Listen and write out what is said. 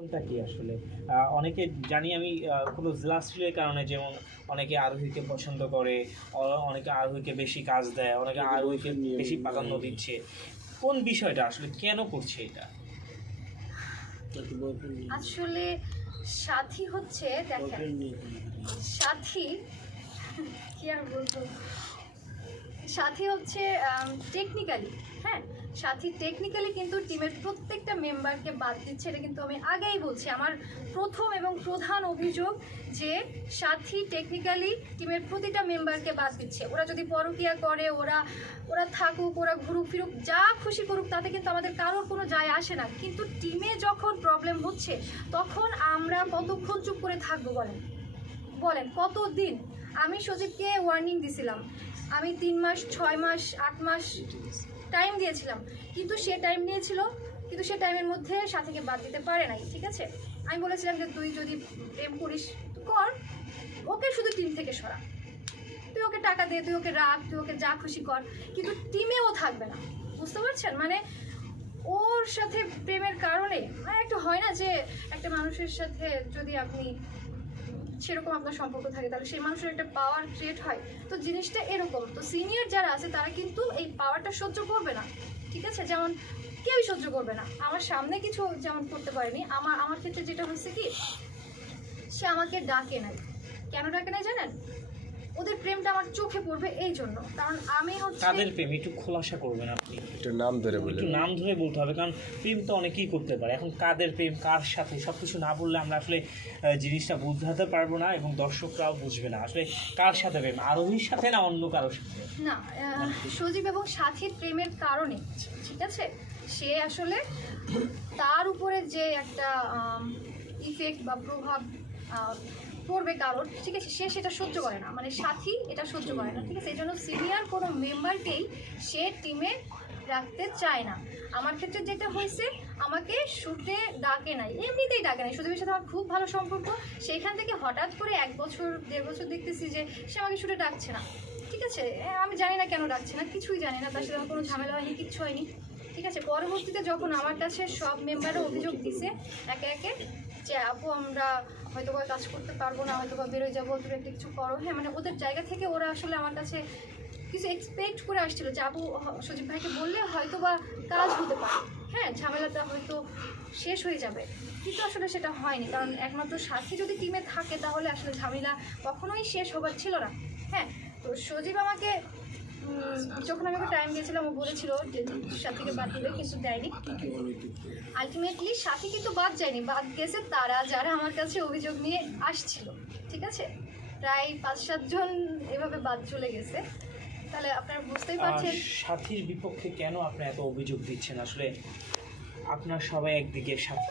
কোনটা কি আসলে? অনেকে জানি আমি কোনো জেলাস্ট্রিলের কারণে যেমন অনেকে আরোহীকে পছন্দ করে অনেকে আরোহীকে বেশি কাজ দেয় অনেকে আরোহীকে বেশি প্রাধান্য দিচ্ছে। কোন বিষয়টা আসলে কেন করছে এটা? আসলে সাথী হচ্ছে দেখেন সাথী কি আর বলব? সাথী হচ্ছে টেকনিক্যালি হ্যাঁ? সাথী টেকনিক্যালি কিন্তু টিমের প্রত্যেকটা মেম্বারকে বাদ দিচ্ছে, এটা কিন্তু আমি আগেই বলছি। আমার প্রথম এবং প্রধান অভিযোগ যে সাথী টেকনিক্যালি টিমের প্রতিটা মেম্বারকে বাদ দিচ্ছে। ওরা যদি পরকিয়া করে, ওরা ওরা থাকুক, ওরা ঘুরুক ফিরুক, যা খুশি করুক, তাতে কিন্তু আমাদের কারোর কোনো যায় আসে না। কিন্তু টিমে যখন প্রবলেম হচ্ছে, তখন আমরা কতক্ষণ চুপ করে থাকব বলেন? বলেন, কতদিন? আমি সজীবকে ওয়ার্নিং দিছিলাম। আমি তিন মাস, ছয় মাস, আট মাস টাইম দিয়েছিলাম। কিন্তু সে টাইম নিয়েছিল, কিন্তু সে টাইমের মধ্যে সাথীকে বাদ দিতে পারে নাই, ঠিক আছে? আমি বলেছিলাম যে, তুই যদি প্রেম করিস কর। ওকে শুধু টিম থেকে সরা। তুই ওকে টাকা দে, তুই ওকে রাখ, তুই ওকে যা খুশি কর। কিন্তু টিমে ও থাকবে না। বুঝতে পারছেন? মানে ওর সাথে প্রেমের কারণে মানে একটু হয় না যে, একটা মানুষের সাথে যদি আপনি সেরকম আপনার সম্পর্ক থাকে, তাহলে সেই মানুষের একটা পাওয়ার ক্রিয়েট হয়। তো জিনিসটা এরকম। তো সিনিয়র যারা আছে, তারা কিন্তু এই পাওয়ারটা সহ্য করবে না, ঠিক আছে? যেমন কেউই সহ্য করবে না। আমার সামনে কিছু যেমন করতে পারেনি, আমার আমার ক্ষেত্রে যেটা হয়েছে কি, সে আমাকে ডাকে নাই। কেন ডাকে নাই জানেন? ওদের প্রেমটা আমার চোখে পড়বে এই জন্য কারণ আমি হচ্ছে কাদের প্রেম? একটু খোলাসা করবেন আপনি। একটু নাম ধরে বলে একটু নাম ধরে বলতে হবে কারণ প্রেম তো অনেকেই করতে পারে। এখন কাদের প্রেম কার সাথে? সব কিছু না বললে আমরা আসলে জিনিসটা বুঝতে পারব না এবং দর্শকরাও বুঝবে না। আসলে কার সাথে প্রেম? আরোহীর সাথে না অন্য কারোর সাথে? না সজীব এবং সাথীর প্রেমের কারণে। ঠিক আছে? সে আসলে তার উপরে যে একটা ইফেক্ট বা প্রভাব পড়বে কারোর, ঠিক আছে? সে সেটা সহ্য করে না। মানে সাথী এটা সহ্য করে না, ঠিক আছে? এই জন্য সিনিয়র কোনো মেম্বারকেই সে টিমে রাখতে চায় না। আমার ক্ষেত্রে যেটা হয়েছে, আমাকে শুটে ডাকে নাই, এমনিতেই ডাকে নাই। সুদীপের সাথে আমার খুব ভালো সম্পর্ক। সেইখান থেকে হঠাৎ করে এক বছর, দেড় বছর দেখতেছি যে সে আমাকে শুটে ডাকছে না, ঠিক আছে? আমি জানি না কেন ডাকছে না, কিছুই জানি না। তার সাথে আমার কোনো ঝামেলা হয়নি, কিচ্ছু হয়নি, ঠিক আছে? পরবর্তীতে যখন আমার কাছে সব মেম্বারও অভিযোগ দিছে, একে একে যে, আপু, আমরা হয়তো বা কাজ করতে পারব না হয়তো বা বেরোয় যাব তুমি একটা কিছু করো। হ্যাঁ মানে ওদের জায়গা থেকে ওরা আসলে আমার কাছে কিছু এক্সপেক্ট করে আসছিল যে, আপু সজীব ভাইকে বললে হয়তো বা কাজ হতে পারে। হ্যাঁ ঝামেলাটা হয়তো শেষ হয়ে যাবে। কিন্তু আসলে সেটা হয়নি, কারণ একমাত্র সাথী যদি টিমে থাকে তাহলে আসলে ঝামেলা কখনোই শেষ হবার ছিল না। হ্যাঁ তো সজীব আমাকে যখন আমি ওকে টাইম দিয়েছিলাম ও বলেছিল যে সাথীকে বাদ দিবে কিন্তু দেয়নি। আলটিমেটলি সাথী কিন্তু বাদ যায়নি। বাদ গেছে তারা যারা আমার কাছে অভিযোগ নিয়ে আসছিল ঠিক আছে? প্রায় পাঁচ সাতজন এভাবে বাদ চলে গেছে। তাহলে আপনারা বুঝতেই পারছেন। সাথীর বিপক্ষে কেন আপনি এত অভিযোগ দিচ্ছেন? আসলে আপনার সবাই একদিকে সাথী